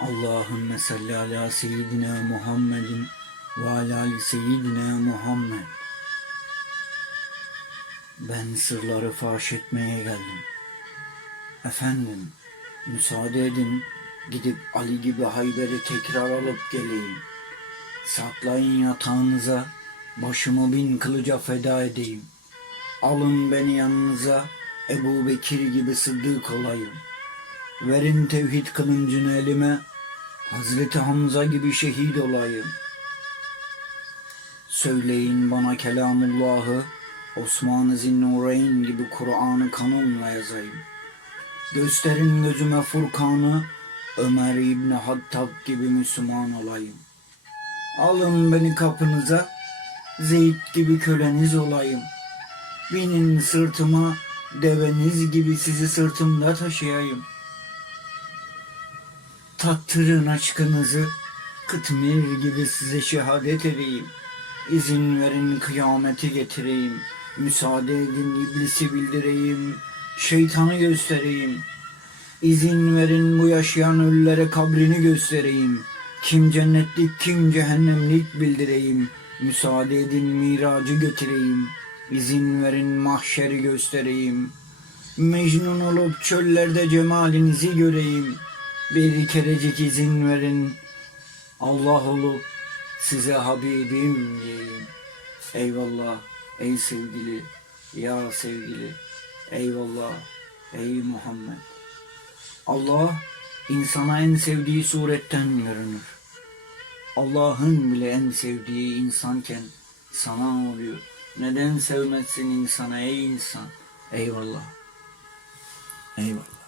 Allahümme salli ala seyyidina Muhammedin ve ala ali seyyidina Muhammed. Ben sırları faş etmeye geldim. Efendim, müsaade edin gidip Ali gibi Hayber'i tekrar alıp geleyim. Saklayın yatağınıza, başımı bin kılıca feda edeyim. Alın beni yanınıza, Ebu Bekir gibi sıddık olayım. Verin tevhid kılıncını elime, Hazreti Hamza gibi şehit olayım. Söyleyin bana kelamullahı, Osman-ı Zinnureyn gibi Kur'an'ı kanımla yazayım. Gösterin gözüme Furkan'ı, Ömer İbni Hattab gibi Müslüman olayım. Alın beni kapınıza, Zeyd gibi köleniz olayım. Binin sırtıma, deveniz gibi sizi sırtımda taşıyayım. Tattırın aşkınızı, kıtmir gibi size şehadet edeyim. İzin verin kıyameti getireyim. Müsaade edin iblisi bildireyim. Şeytanı göstereyim. İzin verin bu yaşayan ölülere kabrini göstereyim. Kim cennetlik kim cehennemlik bildireyim. Müsaade edin miracı götüreyim. İzin verin mahşeri göstereyim. Mecnun olup çöllerde cemalinizi göreyim. Bir kerecik izin verin. Allah olup size Habibim diyeyim. Eyvallah ey sevgili, ya sevgili. Eyvallah ey Muhammed. Allah insana en sevdiği suretten görünür. Allah'ın bile en sevdiği insanken sana oluyor. Neden sevmezsin insana ey insan? Eyvallah. Eyvallah.